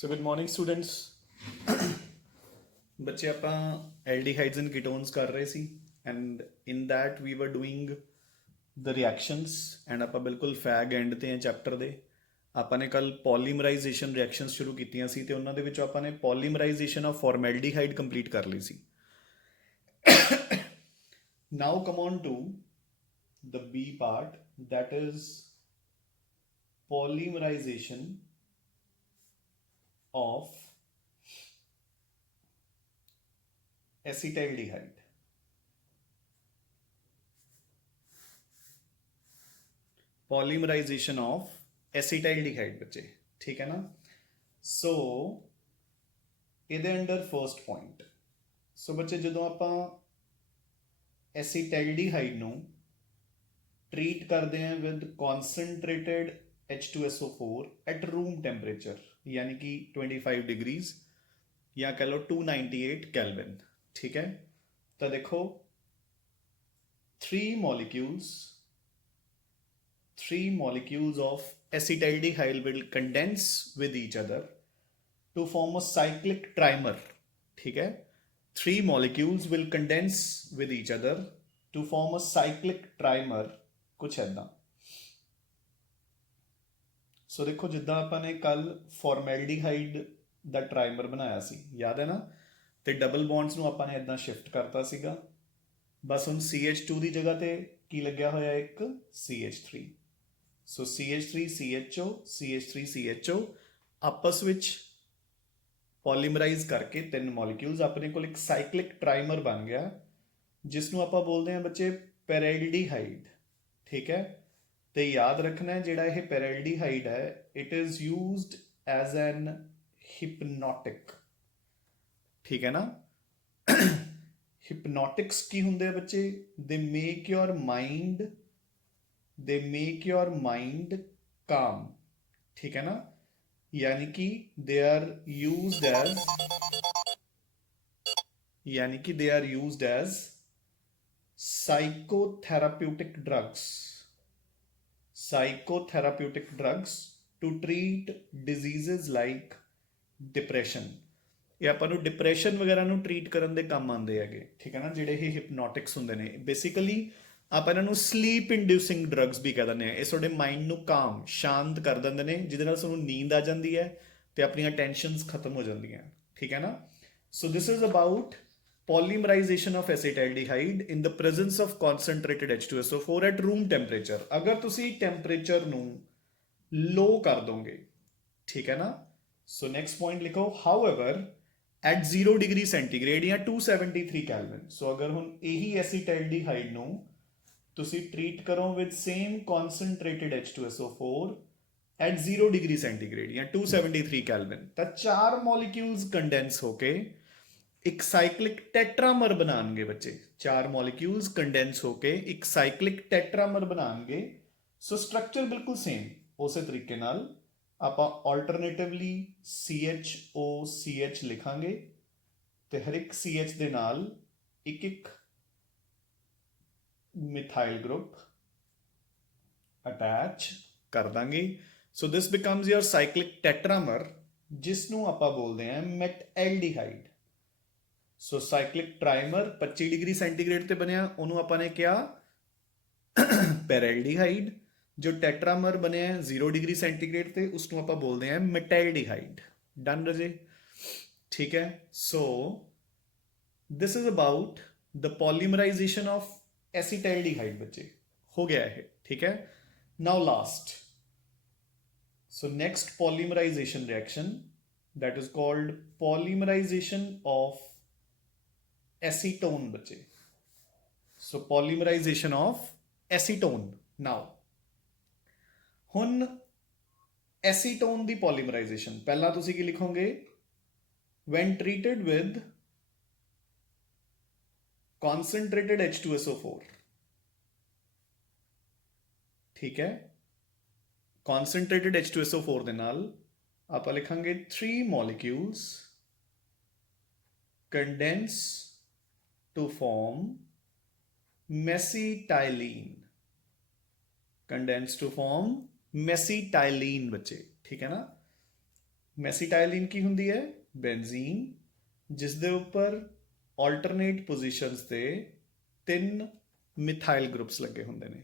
So good morning students. बच्चे ਆਪਾਂ ਐਲਡੀਹਾਈਡਸ and ketones ਕਰ ਰਹੇ ਸੀ and in that we were doing the reactions and ਆਪਾਂ ਬਿਲਕੁਲ ਫੈਗ ਐਂਡ ਤੇ ਆ ਚੈਪਟਰ ਦੇ। ਆਪਾਂ ਨੇ ਕੱਲ ਪੋਲੀਮਰਾਈਜੇਸ਼ਨ ਰਿਐਕਸ਼ਨਸ ਸ਼ੁਰੂ ਕੀਤੀਆਂ ਸੀ ਤੇ ਉਹਨਾਂ ਦੇ ਵਿੱਚੋਂ ਆਪਾਂ ਨੇ ਪੋਲੀਮਰਾਈਜੇਸ਼ਨ ਆਫ ਫਾਰਮੈਲਡੀਹਾਈਡ ਕੰਪਲੀਟ ਕਰ ਲਈ ਸੀ। Now come on to the B part, that is polymerization of acetaldehyde। Polymerization of acetaldehyde बच्चे, ठीक है ना। सो ਇਹਦੇ ਅੰਡਰ ਫਰਸਟ ਪੁਆਇੰਟ, ਸੋ ਬੱਚੇ ਜਦੋਂ ਆਪਾਂ ਐਸੀਟਾਈਲਡੀਹਾਈਡ ਨੂੰ ट्रीट करते हैं with concentrated H2SO4 at room temperature यानी कि 25 डिग्रीज या कह लो 298 केल्विन, ठीक है। तो देखो three molecules of acetaldehyde will condense with each other to form a cyclic trimer, ठीक है। Three molecules will condense with each other to form a cyclic trimer, कुछ ऐदा। सो देखो जिद्दां आपां ने कल फॉर्मैल्डिहाइड दा ट्राइमर बनाया सी, याद है ना। तो डबल बॉन्ड्स नूं आपां ने इदां शिफ्ट करता सीगा। बस हुण CH2 की जगह ते की लग्या होया एक CH3। सो CH3 CHO CH3 CHO आपस विच पॉलीमराइज करके तीन मॉलिक्यूल्स अपने कोल एक साइक्लिक ट्राइमर बन गया, जिसनूं आपां बोलदे हैं बच्चे पैरेल्डिहाइड, ठीक है। तो याद रखना है जिहड़ा यह पैरेल्डिहाइड है it is used as an hypnotic, ठीक है ना। हिप्नोटिक्स की हुंदे बच्चे, दे मेक योर माइंड काम, ठीक है ना। यानी कि they are used as psychotherapeutic drugs to treat diseases like depression। ਇਹ ਆਪਾਂ ਨੂੰ ਡਿਪਰੈਸ਼ਨ ਵਗੈਰਾ ਨੂੰ ਟ੍ਰੀਟ ਕਰਨ ਦੇ ਕੰਮ ਆਉਂਦੇ ਹੈਗੇ, ਠੀਕ ਹੈ ਨਾ। ਜਿਹੜੇ ਇਹ ਹਿਪਨੋਟਿਕਸ ਹੁੰਦੇ ਨੇ ਬੇਸਿਕਲੀ ਆਪਾਂ ਇਹਨਾਂ ਨੂੰ ਸਲੀਪ ਇੰਡਿਊਸਿੰਗ ਡਰੱਗਸ ਵੀ ਕਹਿ ਦਿੰਦੇ ਆ। ਇਹ ਤੁਹਾਡੇ ਮਾਈਂਡ ਨੂੰ ਕਾਮ ਸ਼ਾਂਤ ਕਰ ਦਿੰਦੇ ਨੇ, ਜਿਹਦੇ ਨਾਲ ਤੁਹਾਨੂੰ ਨੀਂਦ ਆ ਜਾਂਦੀ ਹੈ ਤੇ ਆਪਣੀਆਂ ਟੈਨਸ਼ਨਸ ਖਤਮ ਹੋ ਜਾਂਦੀਆਂ, ਠੀਕ ਹੈ ਨਾ। So this is about polymerization of acetaldehyde in the presence of concentrated H2SO4 at room temperature। अगर तुसी temperature ਨੂੰ low कर दोगे, ठीक है ना। so next point लिखो however at 0 degree centigrade या 273 Kelvin। so अगर हुन यही acetaldehyde ਨੂੰ तुसी treat करो with same concentrated H2SO4 at 0 degree centigrade या 273 Kelvin ਤਾਂ चार molecules condense होके एक साइक्लिक टेट्रामर बनाएंगे बच्चे। चार मॉलिक्यूल्स कंडेंस होके एक साइक्लिक टेट्रामर बनाएंगे। सो स्ट्रक्चर बिल्कुल सेम उस तरीके नाल आपां ऑल्टरनेटिवली CHOCH लिखांगे ते हर एक CH दे नाल एक एक मिथाइल ग्रुप अटैच कर दांगे। So this becomes your cyclic tetramer, जिसनूं आपां बोलते हैं metaldehyde. So cyclic trimer 25 degree centigrade ते बनया, उन्होंने आपने क्या पैरेल्डिहाइड। जो टेट्रामर बने 0 डिग्री सेंटीग्रेड ते उसको आप बोलते हैं मेटैल्डिहाइड। डन रजे, ठीक है। So this is about the polymerization of acetaldehyde बच्चे, हो गया है, ठीक है। Now last, so next polymerization reaction that is called polymerization of acetone बच्चे। so polymerization of acetone। now हुन acetone दी polymerization पहला तुसी की लिखोगे when treated with concentrated H2SO4, ठीक है। concentrated H2SO4 दे नाल आप लिखांगे three molecules condense to form mesitylene, condense to form mesitylene बच्चे, ठीक है ना। ਮੈਸੀਟਾਈਲਿਨ ਕੀ ਹੁੰਦੀ ਹੈ? ਬੈਂਜ਼ੀਨ, ਜਿਸ ਦੇ ਉੱਪਰ ਆਲਟਰਨੇਟ ਪੋਜੀਸ਼ਨਸ ਤੇ 3 ਮਿਥਾਈਲ ਗਰੁੱਪਸ ਲੱਗੇ ਹੁੰਦੇ ਨੇ।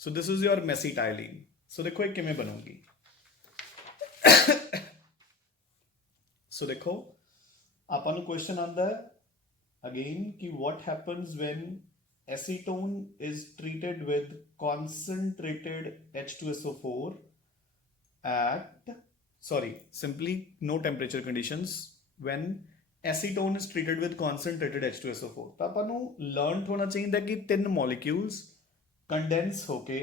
ਸੋ ਦਿਸ ਇਜ਼ ਯੋਰ ਮੈਸੀਟਾਈਲਿਨ। ਸੋ ਦੇਖੋ ਇਹ ਕਿਵੇਂ ਬਣੂਗੀ। ਸੋ ਦੇਖੋ ਆਪਾਂ ਨੂੰ ਕੁਐਸਚਨ ਆਉਂਦਾ ਹੈ ਅਗੇਨ ਕਿ what happens when acetone is treated with concentrated H2SO4 at simply no temperature conditions when acetone is treated with concentrated H2SO4। ਤਾਂ ਆਪਾਂ ਨੂੰ ਲਰਨਡ ਹੋਣਾ ਚਾਹੀਦਾ ਕਿ 3 ਮੋਲੀਕਿਊਲਸ ਕੰਡੈਂਸ ਹੋ ਕੇ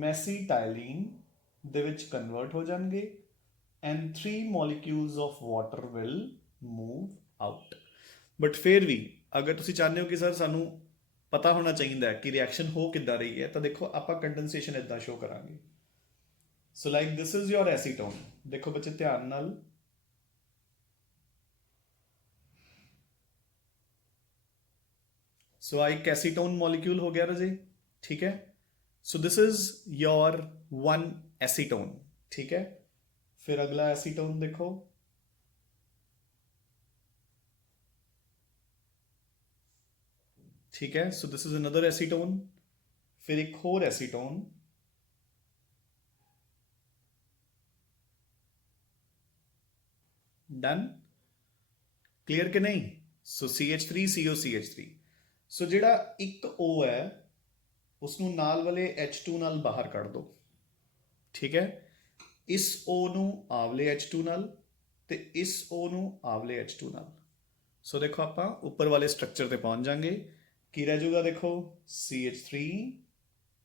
ਮੈਸੀਟਾਈਲਿਨ ਦੇ ਵਿੱਚ ਕਨਵਰਟ ਹੋ ਜਾਣਗੇ and 3 molecules of water will move out। But ਫਿਰ ਵੀ ਅਗਰ ਤੁਸੀਂ ਚਾਹੁੰਦੇ ਹੋ ਕਿ ਸਰ ਸਾਨੂੰ ਪਤਾ ਹੋਣਾ ਚਾਹੀਦਾ ਕਿ ਰਿਐਕਸ਼ਨ ਹੋ ਕਿੱਦਾਂ ਰਹੀ ਹੈ, ਤਾਂ ਦੇਖੋ ਆਪਾਂ ਕੰਡੈਂਸੇਸ਼ਨ ਇਦਾਂ ਸ਼ੋ ਕਰਾਂਗੇ। So like this is your acetone. ਦੇਖੋ ਬੱਚੇ ਧਿਆਨ ਨਾਲ, ਸੋ ਆ ਇੱਕ ਐਸੀਟੋਨ ਮੋਲੀਕਿਊਲ ਹੋ ਗਿਆ ਰਾਜੇ, ਠੀਕ ਹੈ। ਸੋ ਦਿਸ ਇਜ਼ योर 1 ਐਸੀਟੋਨ, ਠੀਕ ਹੈ। फिर अगला एसीटोन देखो, ठीक है। So this is another acetone. फिर एक और एसीटोन, डन, क्लियर कि नहीं? सो CH3COCH3। सो ਜਿਹੜਾ ਇੱਕ O ਹੈ ਉਸਨੂੰ ਨਾਲ ਵਾਲੇ H2 ਨਾਲ ਬਾਹਰ ਕੱਢ ਦੋ, ਠੀਕ ਹੈ। ਇਸ O ਨੂੰ ਆਵਲੇ H2 ਨਾਲ ਤੇ ਇਸ O ਨੂੰ ਆਵਲੇ H2 ਨਾਲ। ਸੋ ਦੇਖੋ ਆਪਾਂ ਉੱਪਰ ਵਾਲੇ ਸਟਰਕਚਰ ਤੇ ਪਹੁੰਚ ਜਾਾਂਗੇ। ਕੀ ਰਹਿ ਜਾਊਗਾ? ਦੇਖੋ CH3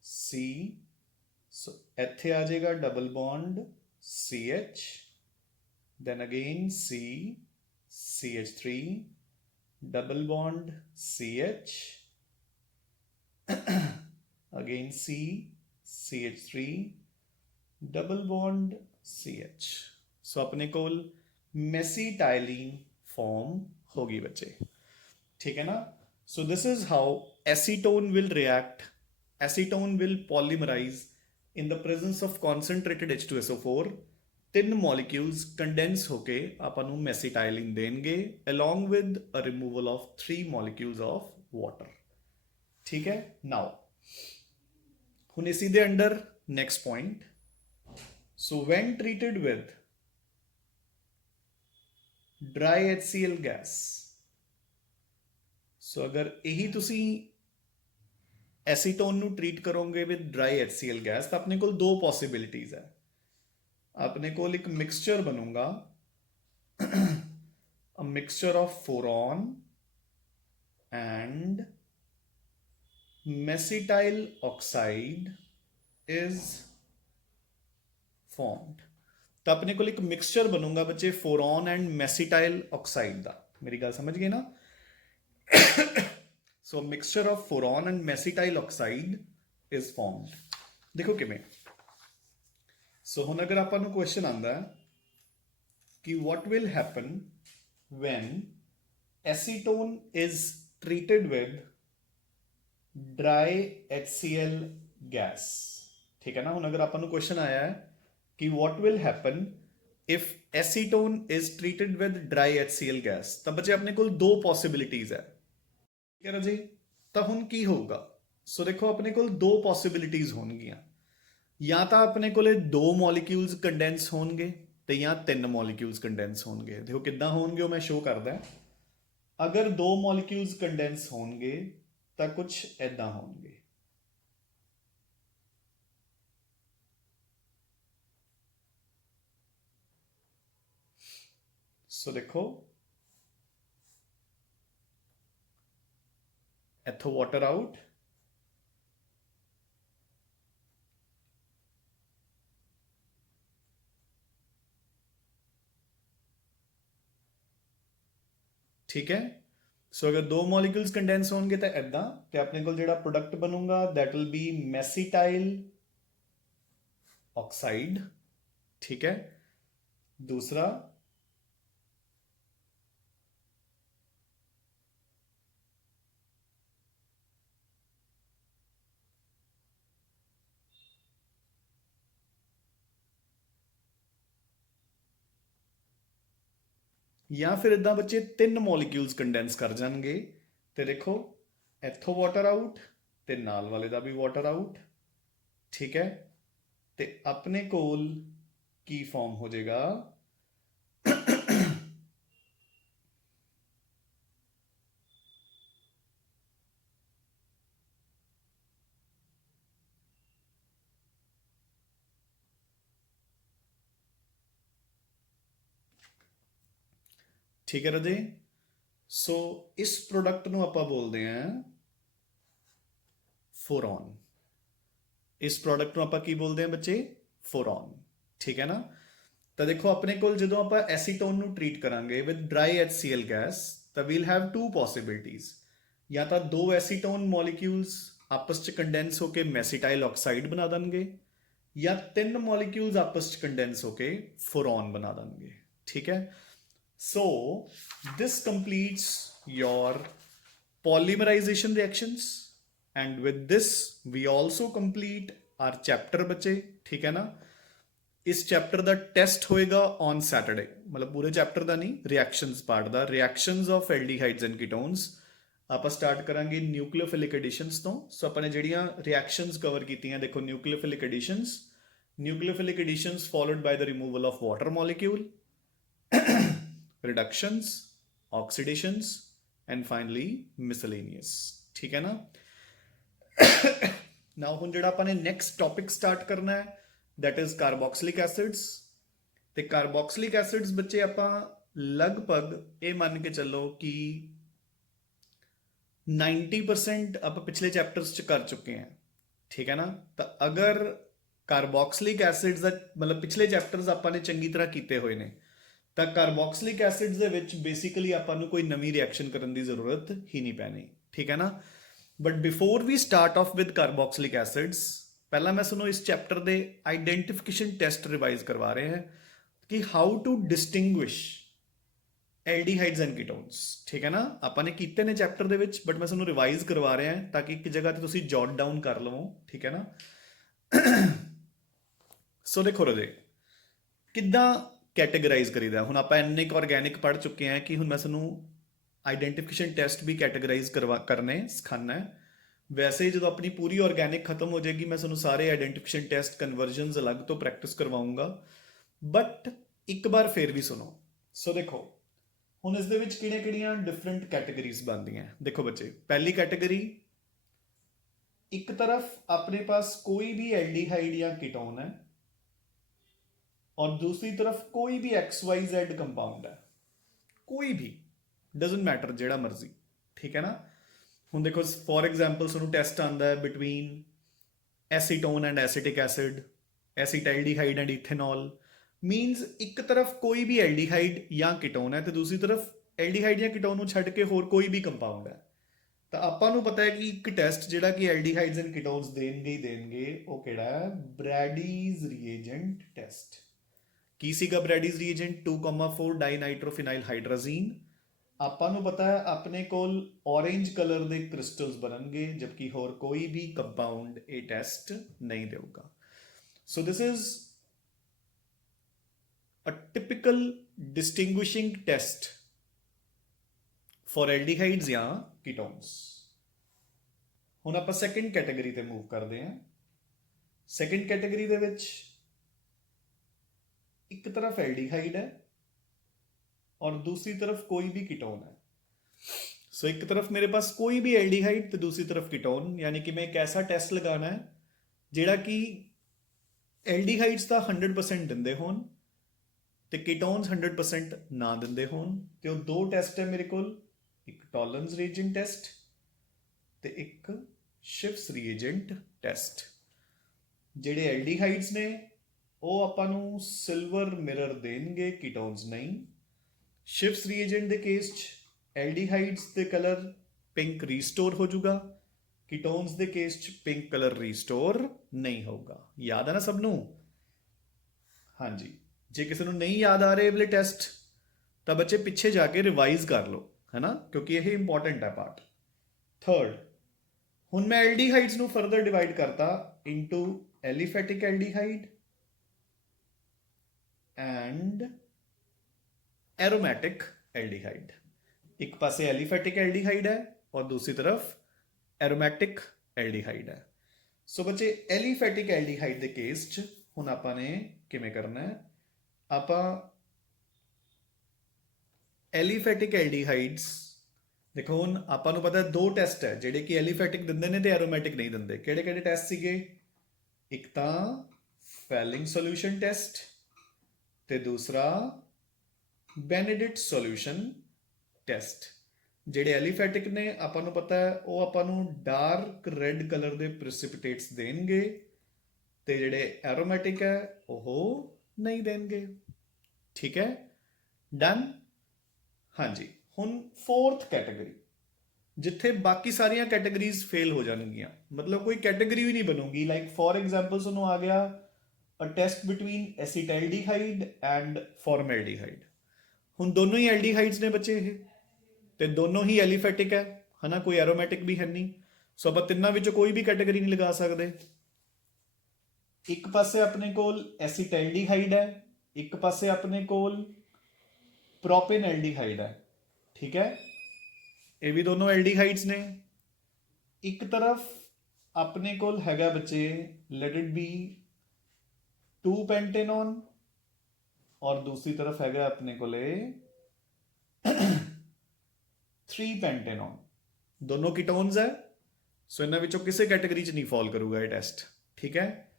C, ਸੋ ਇੱਥੇ ਆ ਜਾਏਗਾ double bond CH, then again C CH3 double bond CH, again C CH3 double bond CH। ਸੋ ਆਪਣੇ ਕੋਲ ਮੈਸੀਟਾਈਲਿਨ ਫਾਰਮ ਹੋ ਗਈ ਬੱਚੇ, ਠੀਕ ਹੈ ਨਾ। So this is how acetone will react. Acetone will polymerize in the presence of concentrated H2SO4। 3 molecules condense ਹੋ ਕੇ ਆਪਾਂ ਨੂੰ ਮੈਸੀਟਾਈਲਿਨ ਦੇਣਗੇ along with a removal of 3 molecules of water, ਠੀਕ ਹੈ। ਨਾਓ ਹੁਣ ਇਸੀ ਦੇ under next point. So when treated with dry HCl gas, so अगर यही तुसी एसीटोन ਨੂੰ ट्रीट करोगे with dry HCl gas ਤਾਂ ਆਪਣੇ ਕੋਲ 2 possibilities है। ਆਪਣੇ ਕੋਲ ਇੱਕ ਮਿਕਸਚਰ ਬਣੂਗਾ, a mixture of furon and mesityl oxide is formed। ਤਾਂ ਆਪਣੇ ਕੋਲ ਇੱਕ ਮਿਕਸਚਰ ਬਣੂਗਾ ਬੱਚੇ ਫੋਰੋਨ ਐਂਡ ਮੈਸੀਟਾਈਲ ਆਕਸਾਈਡ ਦਾ। ਮੇਰੀ ਗੱਲ ਸਮਝ ਗਏ ਨਾ? So mixture of phorone and mesityl oxide is formed. ਦੇਖੋ ਕਿਵੇਂ। ਸੋ ਹੁਣ ਅਗਰ ਆਪਾਂ ਨੂੰ ਕੁਐਸਚਨ ਆਂਦਾ ਕਿ what will happen when acetone is treated with dry HCl gas, ਠੀਕ ਹੈ ਨਾ। ਹੁਣ ਅਗਰ ਆਪਾਂ ਨੂੰ ਕੁਐਸਚਨ ਆਇਆ ਹੈ ਕਿ what will happen if acetone is treated with dry HCl gas, ਤਾਂ ਬੱਚੇ ਆਪਣੇ ਕੋਲ 2 possibilities ਹੈ, ਠੀਕ ਹੈ ਰਾਜੀ। ਤਾਂ ਹੁਣ ਕੀ ਹੋਊਗਾ? ਸੋ ਦੇਖੋ ਆਪਣੇ ਕੋਲ 2 possibilities ਹੋਣਗੀਆਂ। ਜਾਂ ਤਾਂ ਆਪਣੇ ਕੋਲੇ 2 molecules ਕੰਡੈਂਸ ਹੋਣਗੇ ਤੇ ਜਾਂ 3 molecules ਕੰਡੈਂਸ ਹੋਣਗੇ। ਦੇਖੋ ਕਿੱਦਾਂ ਹੋਣਗੇ ਉਹ ਮੈਂ ਸ਼ੋ ਕਰਦਾ। ਅਗਰ 2 molecules ਕੰਡੈਂਸ ਹੋਣਗੇ ਤਾਂ ਕੁਝ ਐਦਾਂ ਹੋਣਗੇ। ਸੋ ਦੇਖੋ ਇੱਥੋਂ ਵਾਟਰ ਆਊਟ, ਠੀਕ ਹੈ। ਸੋ ਅਗਰ 2 ਮੋਲੀਕਿਊਲਸ ਕੰਡੈਂਸ ਹੋਣਗੇ ਤਾਂ ਐਦਾਂ, ਤੇ ਆਪਣੇ ਕੋਲ ਜਿਹੜਾ ਪ੍ਰੋਡਕਟ ਬਣੂਗਾ ਦੈਟ ਵਿਲ ਬੀ ਮੈਸੀਟਾਈਲ ਆਕਸਾਈਡ, ਠੀਕ ਹੈ। ਦੂਸਰਾ ਜਾਂ ਫਿਰ ਇਦਾਂ ਬੱਚੇ ਤਿੰਨ ਮੋਲੀਕਿਊਲਸ ਕੰਡੈਂਸ ਕਰ ਜਾਣਗੇ ਤੇ ਦੇਖੋ ਇੱਥੋਂ ਵਾਟਰ ਆਊਟ ਤੇ ਨਾਲ ਵਾਲੇ ਦਾ ਵੀ ਵਾਟਰ ਆਊਟ, ਠੀਕ ਹੈ। ਤੇ ਆਪਣੇ ਕੋਲ ਕੀ ਫਾਰਮ ਹੋ ਜਾਏਗਾ, ਠੀਕ ਹੈ ਰਾਜੇ। ਸੋ ਇਸ ਪ੍ਰੋਡਕਟ ਨੂੰ ਆਪਾਂ ਬੋਲਦੇ ਹਾਂ ਫੋਰੋਨ। ਇਸ ਪ੍ਰੋਡਕਟ ਨੂੰ ਆਪਾਂ ਕੀ ਬੋਲਦੇ ਹਾਂ ਬੱਚੇ, ਫੋਰੋਨ, ਠੀਕ ਹੈ ਨਾ। ਤਾਂ ਦੇਖੋ ਆਪਣੇ ਕੋਲ ਜਦੋਂ ਆਪਾਂ ਐਸੀਟੋਨ ਨੂੰ ਟਰੀਟ ਕਰਾਂਗੇ ਵਿਦ ਡਰਾਈ HCl ਗੈਸ ਤਾਂ ਵੀਲ ਹੈਵ ਟੂ ਪੋਸਿਬਿਲਿਟੀਜ਼, ਜਾਂ ਤਾਂ ਦੋ ਐਸੀਟੋਨ ਮੋਲੀਕਿਊਲਸ ਆਪਸ ਚ ਕੰਡੈਂਸ ਹੋ ਕੇ ਮੈਸੀਟਾਈਲ ਆਕਸਾਈਡ ਬਣਾ ਦੇਣਗੇ, ਜਾਂ ਤਿੰਨ ਮੋਲੀਕਿਊਲਸ ਆਪਸ ਚ ਕੰਡੈਂਸ ਹੋ ਕੇ ਫੋਰੋਨ ਬਣਾ ਦੇਣਗੇ, ਠੀਕ ਹੈ। ਸੋ this completes your polymerization reactions and with this we also complete our chapter बच्चे, ठीक है ना। इस चैप्टर ਦਾ ਟੈਸਟ ਹੋਏਗਾ ਔਨ ਸੈਟਰਡੇ, ਮਤਲਬ ਪੂਰੇ ਚੈਪਟਰ ਦਾ ਨਹੀਂ, ਰਿਐਕਸ਼ਨਸ ਪਾਰਟ ਦਾ, reactions of aldehydes and ketones. ਆਪਾਂ ਸਟਾਰਟ ਕਰਾਂਗੇ ਨਿਊਕਲੀਓਫਿਲਿਕ ਐਡੀਸ਼ਨਸ ਤੋਂ। ਸੋ ਆਪਾਂ ਨੇ ਜਿਹੜੀਆਂ ਰਿਐਕਸ਼ਨਸ ਕਵਰ ਕੀਤੀਆਂ, ਦੇਖੋ nucleophilic additions, nucleophilic additions followed by the removal of water molecule, reductions, oxidations, and finally miscellaneous, ठीक है ना। now ਹੁਣ ਜਿਹੜਾ ਆਪਾਂ ਨੇ next topic start ਕਰਨਾ ਹੈ that is carboxylic acids। ਤੇ carboxylic acids ਬੱਚੇ ਆਪਾਂ ਲਗਭਗ ਇਹ ਮੰਨ ਕੇ ਚੱਲੋ ਕਿ 90% ਆਪਾਂ ਪਿਛਲੇ ਚੈਪਟਰਸ ਚ ਕਰ ਚੁੱਕੇ ਹਾਂ, ਠੀਕ ਹੈ ਨਾ। ਤਾਂ ਅਗਰ ਕਾਰਬੋਕਸਿਲਿਕ ਐਸਿਡਸ ਦਾ ਮਤਲਬ ਪਿਛਲੇ ਚੈਪਟਰਸ ਆਪਾਂ ਨੇ ਚੰਗੀ ਤਰ੍ਹਾਂ ਕੀਤੇ ਹੋਏ ਨੇ ਤਾਂ ਕਾਰਬੋਕਸਿਲਿਕ ਐਸਿਡਸ ਦੇ ਵਿੱਚ ਬੇਸਿਕਲੀ ਆਪਾਂ ਨੂੰ ਕੋਈ ਨਵੀਂ ਰਿਐਕਸ਼ਨ ਕਰਨ ਦੀ ਜ਼ਰੂਰਤ ਹੀ ਨਹੀਂ ਪੈਣੀ, ਠੀਕ ਹੈ ਨਾ। But before we start off with carboxylic acids, ਪਹਿਲਾਂ ਮੈਂ ਤੁਹਾਨੂੰ ਇਸ ਚੈਪਟਰ ਦੇ ਆਈਡੈਂਟੀਫਿਕੇਸ਼ਨ ਟੈਸਟ ਰਿਵਾਈਜ਼ ਕਰਵਾ ਰਹੇ ਹਾਂ ਕਿ ਹਾਊ ਟੂ ਡਿਸਟਿੰਗੁਇਸ਼ ਐਲਡੀਹਾਈਡਸ ਐਂਡ ਕੀਟੋਨਸ, ਠੀਕ ਹੈ ਨਾ। ਆਪਾਂ ਨੇ ਕੀਤੇ ਨੇ ਚੈਪਟਰ ਦੇ ਵਿੱਚ, ਬਟ ਮੈਂ ਤੁਹਾਨੂੰ ਰਿਵਾਈਜ਼ ਕਰਵਾ ਰਿਹਾ ਤਾਂ ਕਿ ਇੱਕ ਜਗ੍ਹਾ ਤੇ ਤੁਸੀਂ ਜੋਟ ਡਾਊਨ ਕਰ ਲਵੋ, ਠੀਕ ਹੈ ਨਾ। ਸੋ ਦੇਖੋ ਰਾਜੇ ਕਿੱਦਾਂ ਕੈਟੇਗਰਾਈਜ਼ ਕਰੀਦਾ। ਹੁਣ ਆਪਾਂ ਇੰਨੇ ਕੁ ਆਰਗੈਨਿਕ ਪੜ੍ਹ ਚੁੱਕੇ ਹਾਂ ਕਿ ਹੁਣ ਮੈਂ ਤੁਹਾਨੂੰ ਆਈਡੈਂਟੀਫਿਕੇਸ਼ਨ ਟੈਸਟ ਵੀ ਕੈਟੇਗਰਾਈਜ਼ ਕਰਨੇ ਸਿਖਾਉਣਾ ਹੈ। ਵੈਸੇ ਜਦੋਂ ਆਪਣੀ ਪੂਰੀ ਆਰਗੈਨਿਕ ਖਤਮ ਹੋ ਜਾਏਗੀ ਮੈਂ ਤੁਹਾਨੂੰ ਸਾਰੇ ਆਈਡੈਂਟੀਫਿਕੇਸ਼ਨ ਟੈਸਟ ਕਨਵਰਜਨਸ ਅਲੱਗ ਤੋਂ ਪ੍ਰੈਕਟਿਸ ਕਰਵਾਉਂਗਾ, ਬਟ ਇੱਕ ਵਾਰ ਫੇਰ ਵੀ ਸੁਣੋ। ਸੋ ਦੇਖੋ ਹੁਣ ਇਸ ਦੇ ਵਿੱਚ ਕਿਹੜੀਆਂ ਡਿਫਰੈਂਟ ਕੈਟੇਗਰੀਜ਼ ਬਣਦੀਆਂ। ਦੇਖੋ ਬੱਚੇ, ਪਹਿਲੀ ਕੈਟੇਗਰੀ, ਇੱਕ ਤਰਫ ਆਪਣੇ ਪਾਸ ਕੋਈ ਵੀ ਐਲਡੀਹਾਈਡ ਜਾਂ ਕੀਟੋਨ ਹੈ और दूसरी तरफ कोई भी XYZ कंपाउंड है, कोई भी, डजंट मैटर जेड़ा मर्जी, ठीक है ना। हुण देखो फॉर एग्जाम्पल तुहानूं टेस्ट आंदा है between acetone and acetic acid, acetaldehyde and ethanol. Means एक तरफ कोई भी एल्डीहाइड या कीटोन है तो दूसरी तरफ एल्डीहाइड या कीटोन नूं छड्ड के होर कोई भी कंपाउंड है। ਤਾਂ ਆਪਾਂ ਨੂੰ ਪਤਾ ਹੈ ਕਿ ਇੱਕ ਟੈਸਟ ਜਿਹੜਾ ਕਿ ਐਲਡੀਹਾਈਡਸ ਐਂਡ ਕੀਟੋਨਸ ਦੇਣਗੇ ਉਹ ਕਿਹੜਾ ਹੈ, ਬ੍ਰੈਡੀਜ਼ ਰੀਏਜੈਂਟ ਟੈਸਟ। ਕੀ ਸੀਗਾ ਬ੍ਰੈਡੀਜ਼ ਰੀਏਜੈਂਟ, 2,4 ਡਾਈਨਾਈਟ੍ਰੋਫਿਨਾਈਲ ਹਾਈਡਰਾਜ਼ੀਨ। ਆਪਾਂ ਨੂੰ ਪਤਾ ਹੈ ਆਪਣੇ ਕੋਲ ਔਰੇਂਜ ਕਲਰ ਦੇ ਕ੍ਰਿਸਟਲਸ ਬਣਨਗੇ ਜਦਕਿ ਹੋਰ ਕੋਈ ਵੀ ਕੰਪਾਊਂਡ ਇਹ ਟੈਸਟ ਨਹੀਂ ਦੇਊਗਾ। So this is a typical distinguishing test for aldehydes ਜਾਂ ਕੀਟੋਨਸ। ਹੁਣ ਆਪਾਂ ਸੈਕੰਡ ਕੈਟੇਗਰੀ ਤੇ ਮੂਵ ਕਰਦੇ ਹਾਂ। ਸੈਕੰਡ ਕੈਟੇਗਰੀ ਦੇ ਵਿੱਚ ਇੱਕ ਤਰਫ ਐਲਡੀਹਾਈਡ ਹੈ और दूसरी तरफ कोई भी कीटोन है। सो एक तरफ मेरे पास कोई भी एल्डिहाइड तो दूसरी तरफ कीटोन, यानी कि मैं एक ऐसा टेस्ट लगाना है ਜਿਹੜਾ कि एल्डिहाइड्स ਦਾ 100% ਦਿੰਦੇ ਹੋਣ ਤੇ ਕੀਟੋਨਸ 100% ਨਾ ਦਿੰਦੇ ਹੋਣ। ਤੇ ਉਹ ਦੋ ਟੈਸਟ ਹੈ ਮੇਰੇ ਕੋਲ, ਇੱਕ ਟੋਲਰੈਂਸ ਰੀਏਜੈਂਟ ਟੈਸਟ ਤੇ ਇੱਕ ਸ਼ਿਫਸ ਰੀਏਜੈਂਟ ਟੈਸਟ। ਜਿਹੜੇ ਐਲਡੀਹਾਈਡਸ ਨੇ ਉਹ ਆਪਾਂ ਨੂੰ ਸਿਲਵਰ ਮਿਰਰ ਦੇਣਗੇ, ਕੀਟੋਨਸ ਨਹੀਂ। ਸ਼ਿਫਸ ਰੀਏਜੈਂਟ ਦੇ ਕੇਸ 'ਚ ਐਲਡੀਹਾਈਡਸ ਦੇ ਕਲਰ ਪਿੰਕ ਰੀਸਟੋਰ ਹੋ ਜਾਊਗਾ, ਕੀਟੋਨਸ ਦੇ ਕੇਸ 'ਚ ਪਿੰਕ ਕਲਰ ਰੀਸਟੋਰ ਨਹੀਂ ਹੋਊਗਾ। ਯਾਦ ਹੈ ਨਾ ਸਭ ਨੂੰ? ਹਾਂਜੀ, ਜੇ ਕਿਸੇ ਨੂੰ ਨਹੀਂ ਯਾਦ ਆ ਰਹੇ ਵਾਲੇ ਟੈਸਟ ਤਾਂ ਬੱਚੇ ਪਿੱਛੇ ਜਾ ਕੇ ਰਿਵਾਈਜ਼ ਕਰ ਲਓ, ਹੈ ਨਾ, ਕਿਉਂਕਿ ਇਹ ਇੰਪੋਰਟੈਂਟ ਹੈ ਪਾਰਟ। ਥਰਡ, ਹੁਣ ਮੈਂ ਐਲਡੀਹਾਈਡਸ ਨੂੰ ਫਰਦਰ ਡਿਵਾਈਡ ਕਰਤਾ into ਐਲੀਫੈਟਿਕ aldehyde and aromatic aldehyde. एक पासे एलिफेटिक एल्डिहाइड है और दूसरी तरफ एरोमैटिक एल्डिहाइड है। सो बच्चे एलिफेटिक एल्डिहाइड के केस च हुण आपां ने किवें करना है, आपां एलिफेटिक एल्डिहाइड्स देखो हुण आपां नूं पता है दो टेस्ट है जिहड़े कि एलिफेटिक दिंदे ने ते एरोमैटिक नहीं दिंदे। किहड़े किहड़े टेस्ट सीगे? एक तां फैलिंग सॉल्यूशन टेस्ट ते दूसरा बेनेडिक्ट सॉल्यूशन टेस्ट। ਜਿਹੜੇ ਐਲੀਫੈਟਿਕ ਨੇ ਆਪਾਂ ਨੂੰ ਪਤਾ ਹੈ ਉਹ ਆਪਾਂ ਨੂੰ ਡਾਰਕ ਰੈੱਡ ਕਲਰ ਦੇ ਪ੍ਰਿਸਿਪਿਟੇਟਸ ਦੇਣਗੇ ਤੇ ਜਿਹੜੇ ਐਰੋਮੈਟਿਕ ਹੈ ਉਹ ਨਹੀਂ ਦੇਣਗੇ। ਠੀਕ ਹੈ, ਡਨ। ਹਾਂਜੀ, ਹੁਣ ਫੋਰਥ ਕੈਟਾਗਰੀ ਜਿੱਥੇ ਬਾਕੀ ਸਾਰੀਆਂ ਕੈਟਾਗਰੀਜ਼ ਫੇਲ ਹੋ ਜਾਣਗੀਆਂ, ਮਤਲਬ ਕੋਈ ਕੈਟਾਗਰੀ ਵੀ ਨਹੀਂ ਬਣੂਗੀ। ਲਾਈਕ ਫੋਰ ਐਗਜ਼ਾਮਪਲ ਤੁਹਾਨੂੰ ਆ ਗਿਆ ਅ ਟੈਸਟ ਬਿਟਵੀਨ ਐਸੀਟੈਲਡੀਹਾਈਡ ਐਂਡ ਫਾਰਮੈਲਡੀਹਾਈਡ। ਹੁਣ ਦੋਨੋਂ ਹੀ ਐਲਡੀਹਾਈਡਸ ਨੇ ਬੱਚੇ ਇਹ, ਤੇ ਦੋਨੋਂ ਹੀ ਐਲੀਫੈਟਿਕ ਹੈ ਹਨਾ, ਕੋਈ ਐਰੋਮੈਟਿਕ ਵੀ ਹੈ ਨਹੀਂ। ਸੋ ਆਪਾਂ ਤਿੰਨਾਂ ਵਿੱਚੋਂ ਕੋਈ ਵੀ ਕੈਟਾਗਰੀ ਨਹੀਂ ਲਗਾ ਸਕਦੇ। ਇੱਕ ਪਾਸੇ ਆਪਣੇ ਕੋਲ ਐਸੀਟੈਲਡੀਹਾਈਡ ਹੈ, ਇੱਕ ਪਾਸੇ ਆਪਣੇ ਕੋਲ ਪ੍ਰੋਪੇਨੈਲਡੀਹਾਈਡ ਹੈ। ਠੀਕ ਹੈ, ਇਹ ਵੀ ਦੋਨੋਂ ਐਲਡੀਹਾਈਡਸ ਨੇ। ਇੱਕ ਤਰਫ ਆਪਣੇ ਕੋਲ ਹੈਗਾ ਬੱਚੇ ਲੈਟ ਇਟ ਬੀ 2 ਪੈਂਟੇਨੋਨ ਔਰ ਦੂਸਰੀ ਤਰਫ ਹੈਗਾ ਆਪਣੇ ਕੋਲੇ 3 ਪੈਂਟੇਨੋਨ। ਦੋਨੋਂ ਕੀਟੋਨਸ ਹੈ, ਸੋ ਇਹਨਾਂ ਵਿੱਚੋਂ ਕਿਸੇ ਕੈਟਾਗਰੀ 'ਚ ਨਹੀਂ ਫਾਲ ਕਰੂਗਾ ਇਹ ਟੈਸਟ। ਠੀਕ ਹੈ,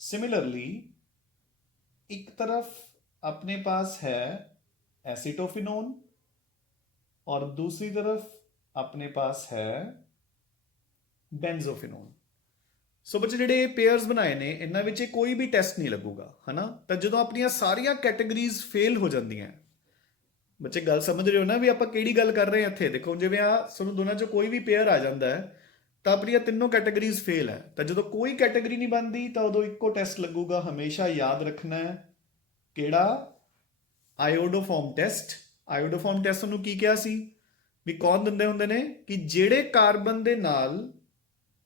सिमिलरली एक तरफ अपने पास है एसिटोफिनोन और दूसरी तरफ अपने पास है बेंजोफिनोन। सो बच्चे ਜਿਹੜੇ ਪੇਅਰਸ ਬਣਾਏ ਨੇ ਇਹਨਾਂ ਵਿੱਚ ਕੋਈ ਵੀ ਟੈਸਟ ਨਹੀਂ ਲੱਗੂਗਾ ਹਨਾ। ਤਾਂ ਜਦੋਂ ਆਪਣੀਆਂ ਸਾਰੀਆਂ ਕੈਟਾਗਰੀਜ਼ ਫੇਲ ਹੋ ਜਾਂਦੀਆਂ, ਬੱਚੇ ਗੱਲ ਸਮਝ ਰਹੇ ਹੋ ਨਾ ਵੀ ਆਪਾਂ ਕਿਹੜੀ ਗੱਲ ਕਰ ਰਹੇ ਹਾਂ ਇੱਥੇ। ਦੇਖੋ ਜਿਵੇਂ ਆ ਤੁਹਾਨੂੰ ਦੋਨਾਂ 'ਚੋਂ ਕੋਈ ਵੀ ਪੇਅਰ ਆ ਜਾਂਦਾ ਹੈ ਤਾਂ ਆਪਣੀਆਂ ਤਿੰਨੋਂ ਕੈਟਾਗਰੀਜ਼ ਫੇਲ ਹੈ। ਤਾਂ ਜਦੋਂ ਕੋਈ ਕੈਟਾਗਰੀ ਨਹੀਂ ਬਣਦੀ ਤਾਂ ਉਦੋਂ ਇੱਕੋ ਟੈਸਟ ਲੱਗੂਗਾ। ਹਮੇਸ਼ਾ ਯਾਦ ਰੱਖਣਾ ਹੈ ਕਿਹੜਾ? ਆਇਓਡੋਫਾਰਮ ਟੈਸਟ। ਆਇਓਡੋਫਾਰਮ ਟੈਸਟ ਨੂੰ ਕੀ ਕਿਹਾ ਸੀ ਵੀ ਕੌਣ ਦਿੰਦੇ ਹੁੰਦੇ ਨੇ ਕਿ ਜਿਹੜੇ ਕਾਰਬਨ ਦੇ ਨਾਲ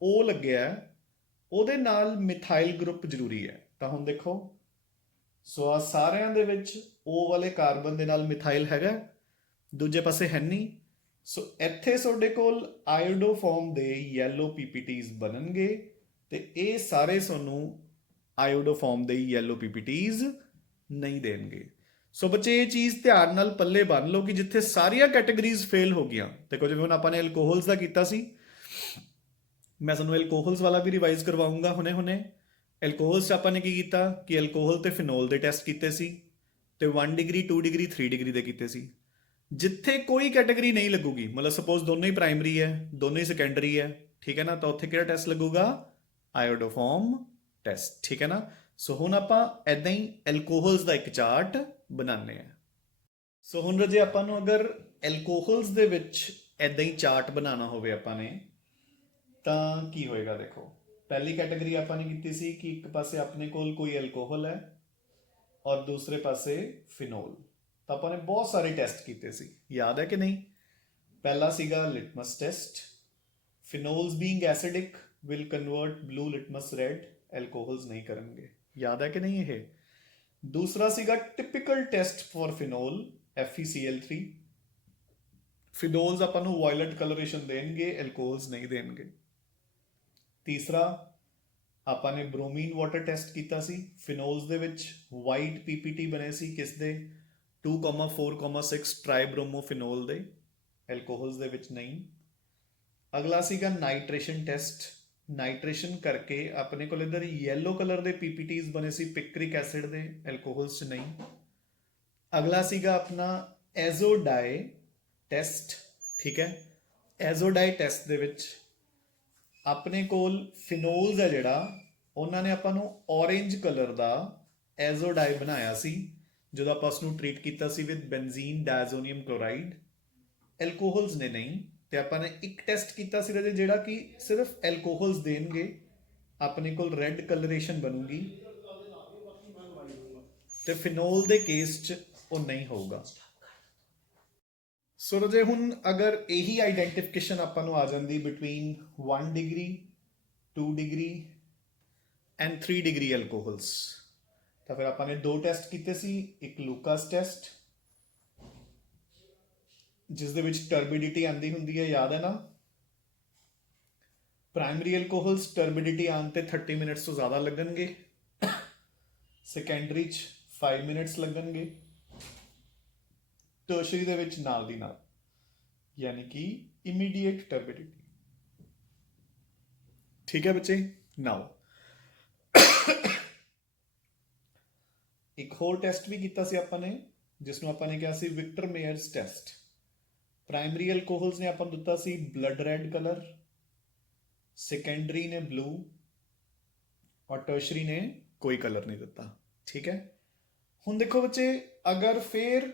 O ਲੱਗਿਆ ਉਹਦੇ ਨਾਲ ਮਿਥਾਈਲ ਗਰੁੱਪ ਜ਼ਰੂਰੀ ਹੈ। ਤਾਂ ਹੁਣ ਦੇਖੋ, ਸੋ ਆ ਸਾਰਿਆਂ ਦੇ ਵਿੱਚ O ਵਾਲੇ ਕਾਰਬਨ ਦੇ ਨਾਲ ਮਿਥਾਈਲ ਹੈਗਾ, ਦੂਜੇ ਪਾਸੇ ਹੈ ਨਹੀਂ। ਸੋ ਇੱਥੇ ਤੁਹਾਡੇ ਕੋਲ ਆਇਓਡੋਫਾਰਮ ਦੇ ਯੈਲੋ ਪੀਪੀਟੀਜ਼ ਬਣਨਗੇ ਤੇ ਇਹ ਸਾਰੇ ਤੁਹਾਨੂੰ ਆਇਓਡੋਫਾਰਮ ਦੇ ਯੈਲੋ ਪੀਪੀਟੀਜ਼ ਨਹੀਂ ਦੇਣਗੇ। ਸੋ ਬੱਚੇ ਇਹ ਚੀਜ਼ ਧਿਆਨ ਨਾਲ ਪੱਲੇ ਬੰਨ ਲਓ ਕਿ ਜਿੱਥੇ ਸਾਰੀਆਂ ਕੈਟਾਗਰੀਜ਼ ਫੇਲ ਹੋ ਗਈਆਂ। ਦੇਖੋ ਜਿਵੇਂ ਹੁਣ ਆਪਾਂ ਨੇ ਐਲਕੋਹਲਸ ਦਾ ਕੀਤਾ ਸੀ, ਮੈਂ ਤੁਹਾਨੂੰ ਐਲਕੋਹਲਸ ਵਾਲਾ ਵੀ ਰਿਵਾਈਜ਼ ਕਰਵਾਉਂਗਾ ਹੁਣੇ। ਐਲਕੋਹਲਸ 'ਚ ਆਪਾਂ ਨੇ ਕੀ ਕੀਤਾ ਕਿ ਐਲਕੋਹਲ ਤੇ ਫਿਨੋਲ ਦੇ ਟੈਸਟ ਕੀਤੇ ਸੀ ਤੇ 1 ਡਿਗਰੀ 2 ਡਿਗਰੀ 3 ਡਿਗਰੀ ਦੇ ਕੀਤੇ ਸੀ। ਜਿੱਥੇ ਕੋਈ ਕੈਟਾਗਰੀ ਨਹੀਂ ਲੱਗੂਗੀ, ਮਤਲਬ ਸਪੋਜ਼ ਦੋਨੋਂ ਹੀ ਪ੍ਰਾਇਮਰੀ ਹੈ ਦੋਨੋਂ ਹੀ ਸੈਕੰਡਰੀ ਹੈ, ਠੀਕ ਹੈ ਨਾ, ਤਾਂ ਉੱਥੇ ਕਿਹੜਾ ਟੈਸਟ ਲੱਗੂਗਾ? ਆਇਓਡੋਫਾਰਮ ਟੈਸਟ। ਠੀਕ ਹੈ ਨਾ। ਸੋ ਹੁਣ ਆਪਾਂ ਐਦਾਂ ਹੀ ਐਲਕੋਹਲਸ ਦਾ ਇੱਕ ਚਾਰਟ ਬਣਾਉਂਦੇ ਆ। ਸੋ ਹੁਣ ਰਾਜੇ ਆਪਾਂ ਨੂੰ ਅਗਰ ਐਲਕੋਹਲਸ ਦੇ ਵਿੱਚ ਐਦਾਂ ਹੀ ਚਾਰਟ ਬਣਾਉਣਾ ਹੋਵੇ ਆਪਾਂ ਨੇ ਤਾਂ ਕੀ ਹੋਏਗਾ? ਦੇਖੋ ਪਹਿਲੀ ਕੈਟਾਗਰੀ ਆਪਾਂ ਨੇ ਕੀਤੀ ਸੀ ਕਿ ਇੱਕ ਪਾਸੇ ਆਪਣੇ ਕੋਲ ਕੋਈ ਐਲਕੋਹਲ ਹੈ ਔਰ ਦੂਸਰੇ ਪਾਸੇ ਫਿਨੋਲ। ਤਾਂ ਆਪਾਂ ਨੇ ਬਹੁਤ ਸਾਰੇ ਟੈਸਟ ਕੀਤੇ ਸੀ, ਯਾਦ ਹੈ ਕਿ ਨਹੀਂ? ਪਹਿਲਾ ਸੀਗਾ litmus test. Phenols being acidic will convert blue litmus red, alcohols ਨਹੀਂ ਕਰਨਗੇ, ਯਾਦ ਹੈ ਕਿ ਨਹੀਂ ਇਹ? ਦੂਸਰਾ ਸੀਗਾ typical test for phenol FeCl3। Phenols ਆਪਾਂ ਨੂੰ ਵਾਇਲਟ ਕਲਰੇਸ਼ਨ ਦੇਣਗੇ, ਐਲਕੋਹਲਸ ਨਹੀਂ ਦੇਣਗੇ। ਤੀਸਰਾ ਆਪਾਂ ਨੇ ਬ੍ਰੋਮੀਨ ਵਾਟਰ ਟੈਸਟ ਕੀਤਾ ਸੀ। ਫਿਨੋਲਸ ਦੇ ਵਿੱਚ ਵਾਈਟ ਪੀਪੀਟੀ ਬਣੇ ਸੀ ਕਿਸ ਦੇ? 2,4,6 ਟ੍ਰਾਈਬ੍ਰੋਮੋਫਿਨੋਲ ਦੇ, ਐਲਕੋਹਲਸ ਦੇ ਵਿੱਚ ਨਹੀਂ। ਅਗਲਾ ਸੀਗਾ ਨਾਈਟ੍ਰੇਸ਼ਨ ਟੈਸਟ। ਨਾਈਟ੍ਰੇਸ਼ਨ ਕਰਕੇ ਆਪਣੇ ਕੋਲ ਇੱਧਰ ਯੈਲੋ ਕਲਰ ਦੇ ਪੀਪੀਟੀਜ਼ ਬਣੇ ਸੀ ਪਿਕਰਿਕ ਐਸਿਡ ਦੇ, ਐਲਕੋਹਲਸ 'ਚ ਨਹੀਂ। ਅਗਲਾ ਸੀਗਾ ਆਪਣਾ ਐਜ਼ੋਡਾਈ ਟੈਸਟ। ਠੀਕ ਹੈ, ਐਜ਼ੋਡਾਈ ਟੈਸਟ ਦੇ ਵਿੱਚ ਆਪਣੇ ਕੋਲ ਫਿਨੋਲਸ ਹੈ ਜਿਹੜਾ ਉਹਨਾਂ ਨੇ ਆਪਾਂ ਨੂੰ ਔਰੇਂਜ ਕਲਰ ਦਾ ਐਜ਼ੋਡਾਈ ਬਣਾਇਆ ਸੀ ਜਦੋਂ ਆਪਾਂ ਉਸ ਨੂੰ ਟ੍ਰੀਟ ਕੀਤਾ ਸੀ ਵਿਦ ਬੈਂਜ਼ੀਨ ਡਾਇਜ਼ੋਨੀਅਮ ਕਲੋਰਾਈਡ, ਐਲਕੋਹਲਸ ਨੇ ਨਹੀਂ। ਤੇ ਆਪਾਂ ਨੇ ਇੱਕ ਟੈਸਟ ਕੀਤਾ ਸੀ ਰਾਜੇ ਜਿਹੜਾ ਕਿ ਸਿਰਫ ਐਲਕੋਹਲਸ ਦੇਣਗੇ, ਆਪਣੇ ਕੋਲ ਰੈੱਡ ਕਲਰੇਸ਼ਨ ਬਣੂਗੀ ਤੇ ਫਿਨੋਲ ਦੇ ਕੇਸ 'ਚ ਉਹ ਨਹੀਂ ਹੋਊਗਾ। ਸੋ ਰਾਜੇ ਹੁਣ ਅਗਰ ਇਹੀ ਆਈਡੈਂਟੀਫਿਕੇਸ਼ਨ ਆਪਾਂ ਨੂੰ ਆ ਜਾਂਦੀ between 1 degree 2 degree and 3 degree alcohols, ਤਾਂ ਫਿਰ ਆਪਾਂ ਨੇ ਦੋ ਟੈਸਟ ਕੀਤੇ ਸੀ, ਇੱਕ ਲੂਕਾਸ ਟੈਸਟ ਜਿਸ ਦੇ ਵਿੱਚ ਟਰਬਿਡਿਟੀ ਆਂਦੀ ਹੁੰਦੀ ਹੈ, ਯਾਦ ਹੈ ਨਾ। ਪ੍ਰਾਇਮਰੀ ਐਲਕੋਹਲਸ ਟਰਬਿਡਿਟੀ ਆਉਣ ਤੇ 30 ਮਿੰਟਸ ਤੋਂ ਜ਼ਿਆਦਾ ਲੱਗਣਗੇ, ਸੈਕੰਡਰੀ 'ਚ 5 ਮਿੰਟਸ ਲੱਗਣਗੇ, ਟਰਸ਼ਰੀ ਦੇ ਵਿੱਚ ਨਾਲ ਦੀ ਨਾਲ, ਯਾਨੀ ਕਿ ਇਮੀਡੀਏਟ ਟਰਬਿਡਿਟੀ। ਠੀਕ ਹੈ ਬੱਚੇ। ਨਾਓ ਇੱਕ ਹੋਰ ਟੈਸਟ ਵੀ ਕੀਤਾ ਸੀ ਆਪਾਂ ਨੇ, ਜਿਸ ਨੂੰ ਆਪਾਂ ਨੇ ਕਿਹਾ ਸੀ Victor mayors test. Primary alcohols ਨੇ ਆਪਾਂ ਨੂੰ ਦਿੱਤਾ ਸੀ ਬਲੱਡ ਰੈਡ ਕਲਰ, ਸੈਕੰਡਰੀ ਨੇ ਬਲੂ, ਔਰ ਟਰਸ਼ਰੀ ਨੇ ਕੋਈ ਕਲਰ ਨਹੀਂ ਦਿੱਤਾ। ਠੀਕ ਹੈ। ਹੁਣ ਦੇਖੋ ਬੱਚੇ, ਅਗਰ ਫਿਰ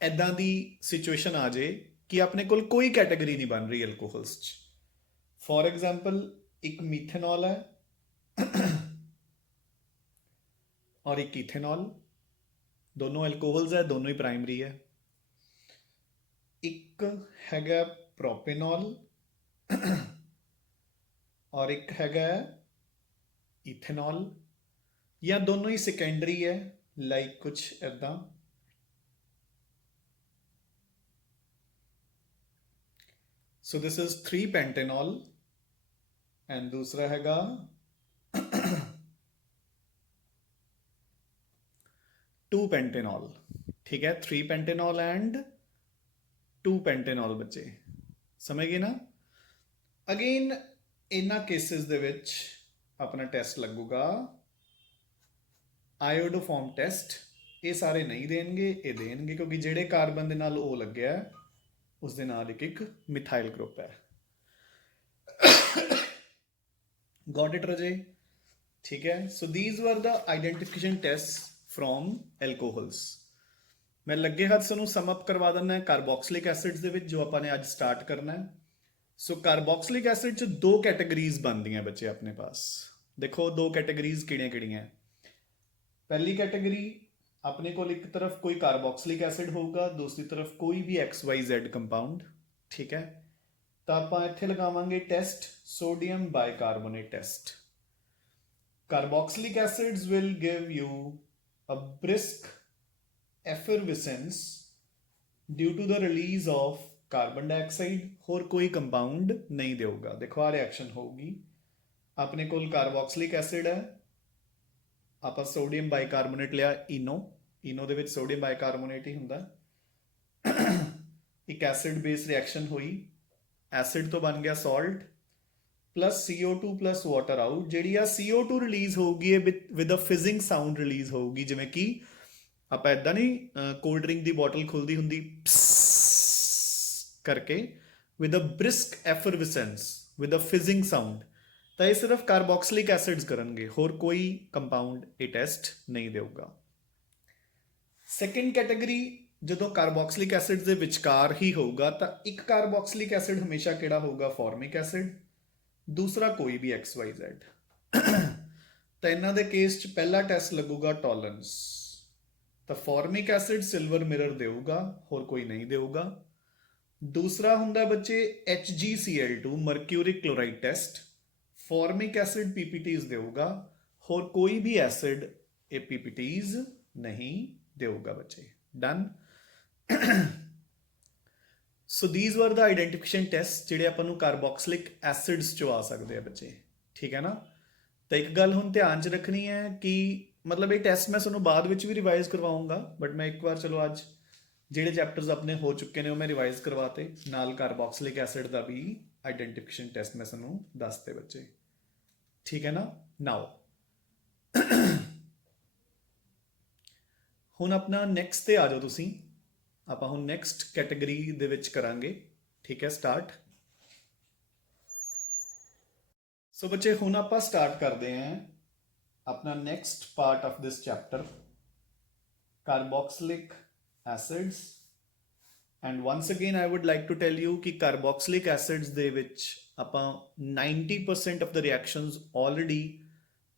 ਐਦਾਂ ਦੀ ਸਿਚੁਏਸ਼ਨ ਆ ਜੇ ਕਿ ਆਪਣੇ ਕੋਲ ਕੋਈ ਕੈਟਾਗਰੀ ਨਹੀਂ ਬਣ ਰਹੀ ਐਲਕੋਹਲਸ 'ਚ, ਫॉर एग्जांपल ਇੱਕ ਮੀਥੇਨॉल ਹੈ और एक इथेनॉल, दोनों एल्कोहल्स है, दोनों ही प्राइमरी है। एक हैगा प्रोपेनॉल और एक हैगा इथेनॉल, या दोनों ही सेकेंडरी है, लाइक कुछ ऐदा। सो दिस इज 3-पेंटेनॉल एंड दूसरा हैगा 2-पेंटेनॉल। ठीक है, 3-पेंटेनॉल एंड 2-पेंटेनॉल बच्चे समझ गए ना। अगेन इन्हां केसेस दे विच अपना टेस्ट लगूगा आयोडोफॉर्म टेस्ट। ये सारे नहीं देंगे, ये देंगे क्योंकि जेड़े कार्बन दे नाल ओ लग्या उस दे नाल एक मिथाइल ग्रुप है। गॉट इट रजे। ठीक है। So these were the identification test from alcohols. मैं लगे हाथ सानू सम अप करवा देना है कार्बोक्सिलिक एसिड्स दे विच जो आपां ने अज स्टार्ट करना है। सो कार्बोक्सिलिक एसिड च 2 कैटेगरीज बनदियां बच्चे अपने पास। देखो 2 कैटेगरीज किहड़ियां-किहड़ियां। पहली कैटेगरी अपने कोल एक तरफ कोई कार्बोक्सिलिक एसिड होगा, दूसरी तरफ कोई भी XYZ कंपाउंड। ठीक है। तो आपां इत्थे लगावांगे test sodium bicarbonate test. Carboxylic acids will give you a brisk effervescence due to the release of carbon dioxide, होर कोई कंपाउंड नहीं देगा। देखो आ रिएक्शन होगी, अपने कोल कार्बोक्सिलिक एसिड है, आप सोडियम बाइकार्बोनेट लिया इनो दे विच सोडियम बाइकार्बोनेट ही हुंदा। एक एसिड बेस रिएक्शन हुई, एसिड तो बन गया salt plus CO2 plus water out. जी CO2 रिलीज होगी with a fizzing sound release होगी, जिमें कि आप इदा नहीं कोल्ड ड्रिंक की बॉटल खुलती होंगी करके, with a brisk effervescence with a fizzing sound. तो ये सिर्फ कार्बोक्सिलिक एसिड्स करनगे, होर कोई कंपाउंड ये टेस्ट नहीं देगा। सैकेंड कैटेगरी जो कार्बोक्सिलिक एसिड्स के विचकार ही होगा, तो एक कार्बोक्सिलिक एसिड हमेशा किहड़ा होगा, फॉर्मिक एसिड, दूसरा कोई भी XYZ। तो इन्हों के केस च पहला टेस्ट लगूगा टॉलरेंस। तो फॉर्मिक एसिड सिल्वर मिरर देगा, होर कोई नहीं देगा। दूसरा हुंदा बच्चे HgCl2 mercuric chloride test. Formic acid PPTs देगा, होर कोई भी एसिड ए PPTs नहीं देगा बच्चे। Done. So these were the identification test जिहड़े आपां नूं कार्बोक्सिलिक एसिड्स चो आ सकते हैं बच्चे। ठीक है ना। तो एक गल हुण ध्यान च रखनी है कि मतलब ये टेस्ट मैं तुहानूं बाद विच भी रिवाइज करवाऊंगा, बट मैं एक बार चलो अज जिहड़े चैप्टर्स अपने हो चुके हैं वो मैं रिवाइज करवाते, नाल कार्बोक्सिलिक एसिड का भी आइडेंटिफिकेशन टेस्ट मैं तुहानूं दसते बच्चे। ठीक है ना। नाउ हुण अपना नैक्सट ते आ जाओ तुसीं। आपां हुण नैक्सट कैटेगरी दे विच करांगे। ठीक है, स्टार्ट। सो बच्चे हुण आपां स्टार्ट करते हैं अपना next part of this chapter, carboxylic acids. And once again I would like to tell you कि कार्बोक्सिलिक एसिड्स दे विच आपां 90% ऑफ द रिएक्शंस ऑलरेडी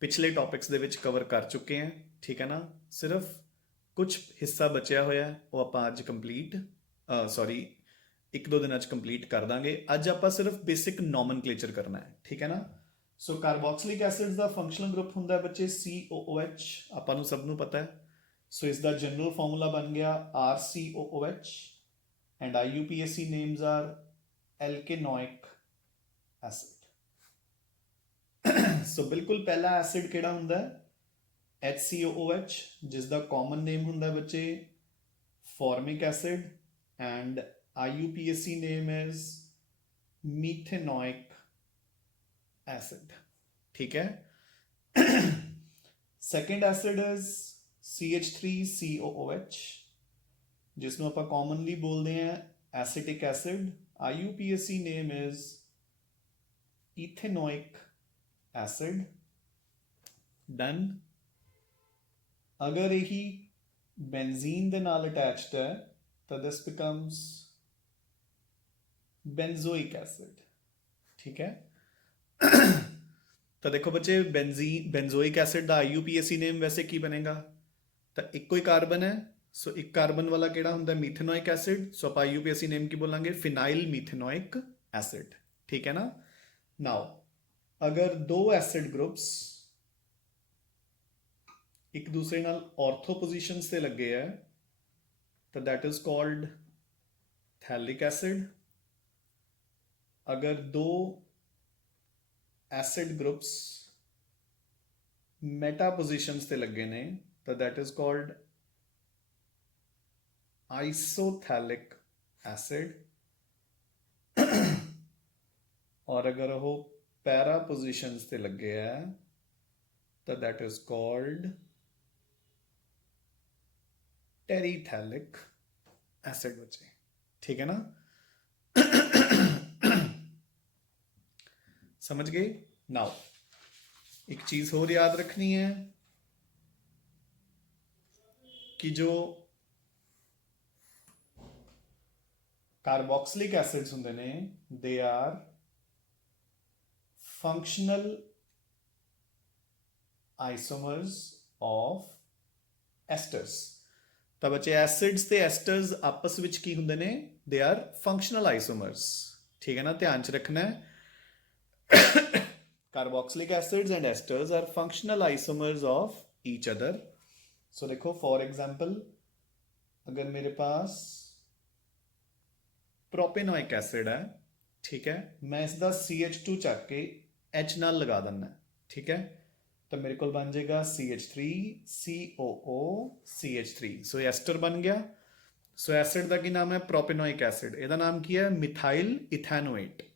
पिछले टॉपिक्स दे विच कवर कर चुके हैं। ठीक है ना। सिर्फ कुछ हिस्सा बचिया होया वो आपां अज कंप्लीट सॉरी 1-2 दिन कंप्लीट कर देंगे। अज आपां सिर्फ बेसिक नॉमनक्लेचर करना है। ठीक है ना। सो कार्बोक्सिलिक एसिड्स का फंक्शनल ग्रुप हुंदा है बच्चे COOH, आपां नूं सब नूं पता है। सो इसका जनरल फॉर्मूला बन गया RCOOH and IUPAC names are alkanoic acid. ਸੋ ਬਿਲਕੁਲ ਪਹਿਲਾ ਐਸਿਡ ਕਿਹੜਾ ਹੁੰਦਾ ਹੈ HCOOH, ਜਿਸ ਦਾ ਕਾਮਨ ਨੇਮ ਹੁੰਦਾ ਬੱਚੇ formic acid, and IUPAC name is methanoic acid. ਠੀਕ ਹੈ। ਸੈਕੰਡ ਐਸਿਡ ਇਜ਼ CH3COOH, ਜਿਸ ਨੂੰ ਆਪਾਂ ਕਾਮਨਲੀ ਬੋਲਦੇ ਹਾਂ acetic acid. IUPAC name is ethanoic acid. Done. ਅਗਰ ਇਹੀ ਬੈਂਜ਼ੀਨ ਦੇ ਨਾਲ ਅਟੈਚਡ ਹੈ ਤਾਂ ਦਿਸ ਬਿਕਮਸ ਬੈਂਜ਼ੋਇਕ ਐਸਿਡ। ਠੀਕ ਹੈ। ਤਾਂ ਦੇਖੋ ਬੱਚੇ ਬੈਂਜ਼ੋਇਕ ਐਸਿਡ ਦਾ IUPAC ਨੇਮ ਵੈਸੇ ਕੀ ਬਣੇਗਾ, ਤਾਂ ਇੱਕੋ ਹੀ ਕਾਰਬਨ ਹੈ, ਸੋ ਇੱਕ ਕਾਰਬਨ ਵਾਲਾ ਕਿਹੜਾ ਹੁੰਦਾ ਮੀਥੇਨੋਇਕ ਐਸਿਡ, ਸੋ ਆਪਾਂ IUPAC ਨੇਮ ਕੀ ਬੋਲਾਂਗੇ ਫਿਨਾਈਲ ਮੀਥੇਨੋਇਕ ਐਸਿਡ। ਠੀਕ ਹੈ ਨਾ। ਨਾਓ ਅਗਰ ਦੋ ਐਸਿਡ ਗਰੁੱਪਸ ਇੱਕ ਦੂਸਰੇ ਨਾਲ ਔਰਥੋ ਪੋਜੀਸ਼ਨਸ ਤੇ ਲੱਗੇ ਹੈ ਤਾਂ ਦੈਟ ਇਜ਼ ਕਾਲਡ ਥੈਲਿਕ ਐਸਿਡ। ਅਗਰ ਦੋ ਐਸਿਡ ਗਰੁੱਪਸ ਮੈਟਾ ਪੋਜੀਸ਼ਨਸ ਤੇ ਲੱਗੇ ਨੇ ਤਾਂ ਦੈਟ ਇਜ਼ ਕਾਲਡ ਆਈਸੋਥੈਲਿਕ ਐਸਿਡ। ਔਰ ਅਗਰ ਉਹ ਪੈਰਾ ਪੋਜੀਸ਼ਨਸ ਤੇ ਲੱਗੇ ਹੈ ਤਾਂ ਦੈਟ ਇਜ਼ ਕਾਲਡ ਟੈਰੀਥੈਲਿਕ ਐਸਿਡ ਬੱਚੇ। ਠੀਕ ਹੈ ਨਾ। समझ गए। नाउ एक चीज और याद रखनी है कि जो कार्बोक्सिलिक एसिड्स होंगे ने they are functional isomers of esters. तो बच्चे एसिड्स ते एस्टर्स आपस विच की होंगे ने दे आर फंक्शनल आइसोमर्स। ठीक है ना, ध्यान च रखना है। Carboxylic acids and esters are functional isomers of each other. So देखो for example अगर मेरे पास प्रोपेनोइक एसिड है, ठीक है, मैं इसका CH2 चक के H नाल लगा देना, ठीक है, तो मेरे को बन जाएगा CH3COO CH3। सो एस्टर बन गया। सो एसिड का की नाम है प्रोपेनोइक एसिड, ਇਹਦਾ नाम की है methyl ethanoate.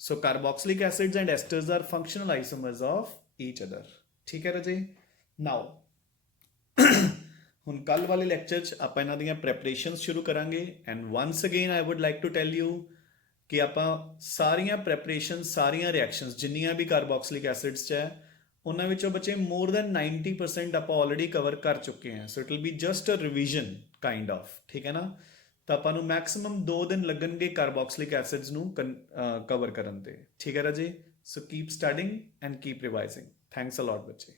So carboxylic acids and esters are functional isomers of each other. ठीक है राजे। Now ਹੁਣ ਕੱਲ ਵਾਲੇ ਲੈਕਚਰ 'ਚ ਆਪਾਂ ਇਹਨਾਂ ਦੀਆਂ ਪ੍ਰੈਪਰੇਸ਼ਨਸ ਸ਼ੁਰੂ ਕਰਾਂਗੇ and once again I would like to tell you ਕਿ ਆਪਾਂ ਸਾਰੀਆਂ ਪ੍ਰੈਪਰੇਸ਼ਨ ਸਾਰੀਆਂ ਰਿਐਕਸ਼ਨਸ ਜਿੰਨੀਆਂ ਵੀ ਕਾਰਬੋਕਸਿਲਿਕ ਐਸਿਡਸ 'ਚ ਹੈ ਉਹਨਾਂ ਵਿੱਚੋਂ ਬੱਚੇ ਮੋਰ ਦੈਨ 90% ਆਪਾਂ ਆਲਰੇਡੀ ਕਵਰ ਕਰ ਚੁੱਕੇ ਹਾਂ। So it will be just a revision kind of. ਠੀਕ ਹੈ ਨਾ। ਤਾਂ ਆਪਾਂ ਨੂੰ ਮੈਕਸਿਮਮ 2 ਦਿਨ ਲੱਗਣਗੇ ਕਾਰਬੋਕਸਿਲਿਕ ਐਸਿਡਸ ਨੂੰ ਕਵਰ ਕਰਨ ਤੇ। ਠੀਕ ਹੈ ਰਾਜੇ। So keep studying and keep revising. Thanks a lot ਬੱਚੇ।